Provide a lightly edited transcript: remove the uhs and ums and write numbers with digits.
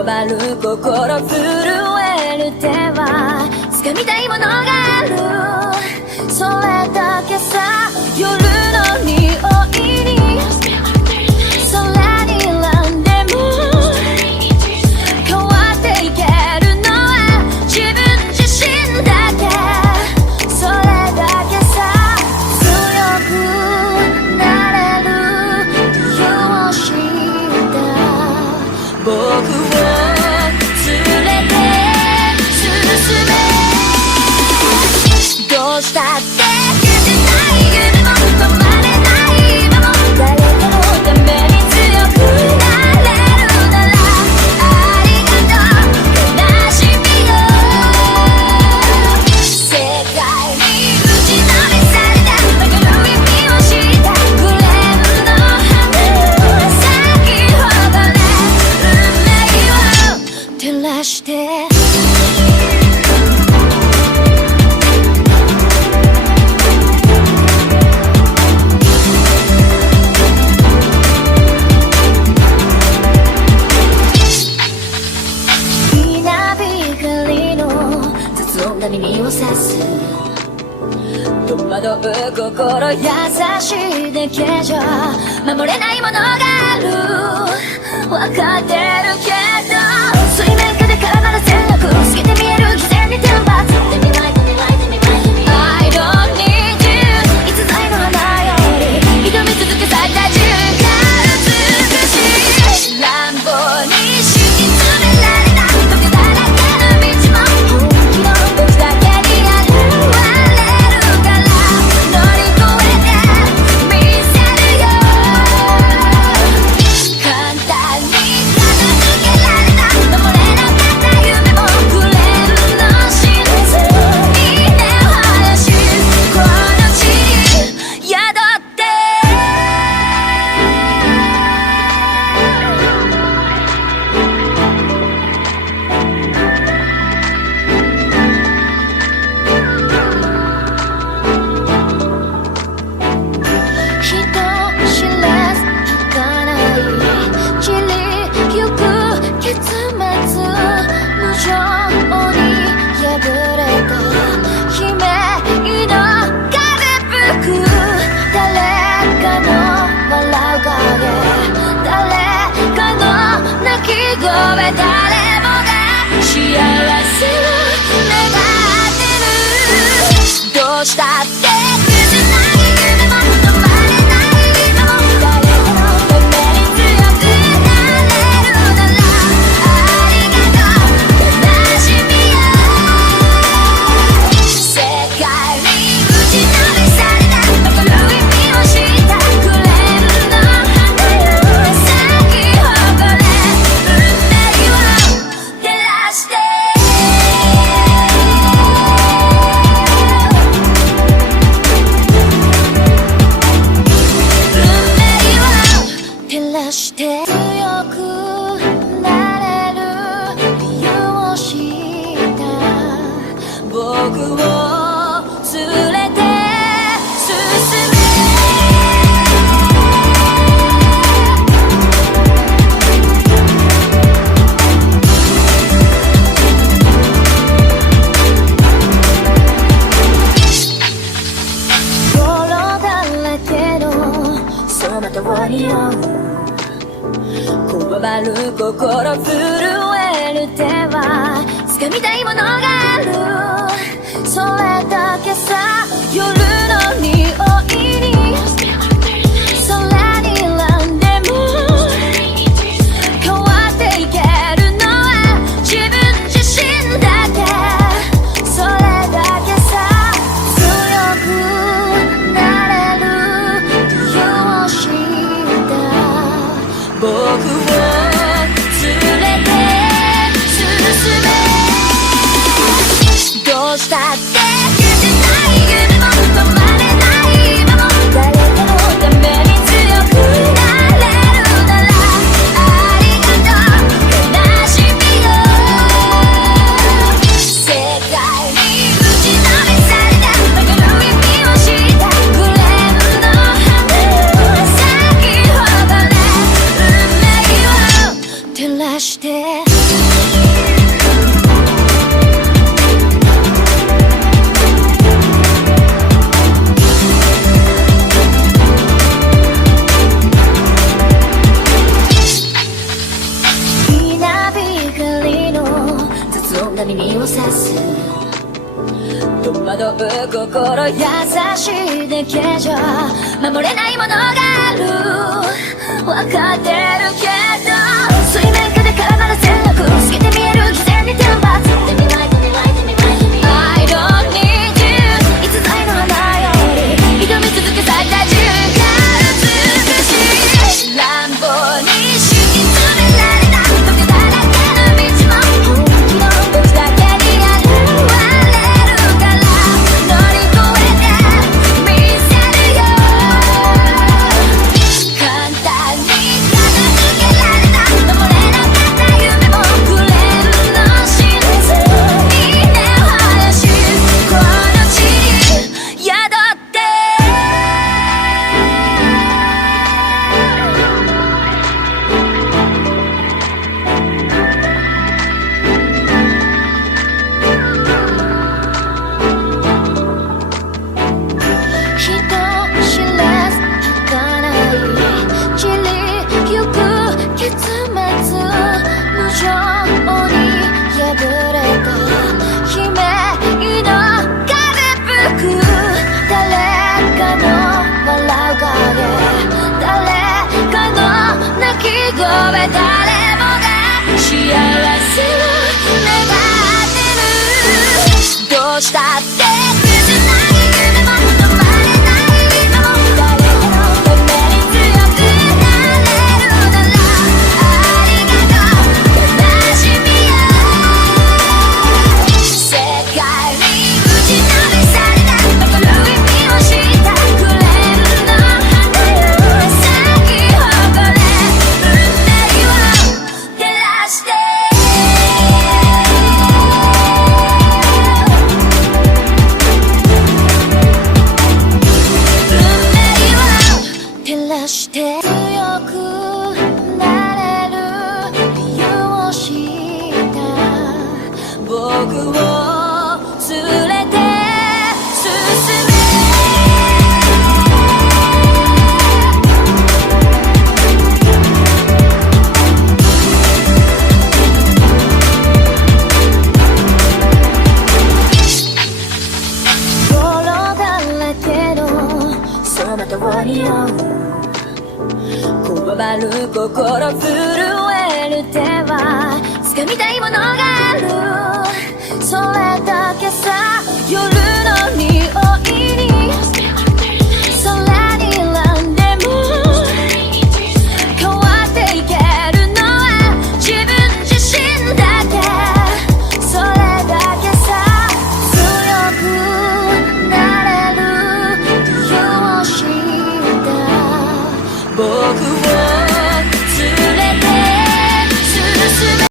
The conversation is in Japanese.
わばる心震える手は掴みたいものがある、それだけさ。夜の匂いに空に選んでも変わっていけるのは自分自身だけ、それだけさ。強くなれる理由を知った僕を連れて進め、どうしたって消せない夢も止まれない今も、誰かのために強くなれるならありがとう悲しみよ。世界に打ちのめされた曲の意味を知ったグレーの花を咲き誇れ運命を照らして、耳を刺す戸惑う心優しいだけじゃ守れないものがある、分かってるけど水面下で絡まる戦略透けて見える偽善に天罰 I don't need you 逸材の花より挑み続け咲いた自由が美しい乱暴に敷き詰められた時だらけの道も本気の僕だけに現れるから乗り越えてみせるよ。簡単に片付けられた守れなかった夢もクレームの知らずに根を生やしこの地に宿って人知れず儚い散りゆく結末無情に破れた悲鳴の風吹く誰かの笑う影誰かの泣き声誰もが幸せを願ってる、どうしたって崩せない夢も止まれない今も誰かのために強くなれるならありがとう悲しみよ。世界に打ちのめされた残る意味を知ったグレーの花を咲き誇れ運命を照らして、照らして強くなれる理由を知った僕を連れて進め、泥だらけのその通りをこわばる心震える手は掴みたいものがある、それだけさ。夜の匂いに空に選んでも変わっていけるのは自分自身だけ、それだけさ。強くなれる理由を知った僕を連れて進め、どうしたって消せない夢も止まれない今も誰かのために強くなれるならありがとう悲しみよ。世界に打ちのめされた残る意味を知ったグレーの花を咲き誇れ運命を照らしてだ耳をさす戸惑う心優しいだけじゃ守れないものがある分かってるけど水面下で絡まる戦略透けて見える偽善に天罰 Tell me why, tell me why, tell me why, tell me why I don't need you 逸材の花より挑み続け咲いた瞬間美しい乱暴に敷き詰められた溶けだらけの道も本気の時だけに現れるから乗り越えてみせるよ簡単に片付けられた守れなかった夢もフレンドの真実に根を生やしこの地に宿って人知れず儚い散りゆく結末無情に破れた悲鳴の風吹く誰かの笑う影誰かの泣き声誰もが幸せを願ってるどうしたって崩れない夢も止まれない今も誰かのために強くなれるならありがとう悲しみよ世界に打ちのめされた残る意味を知った紅の花よ咲き誇れ運命を照らして照らして強くなれる理由を知った僕を連れて進め泥だらけのその通りをこわばる心震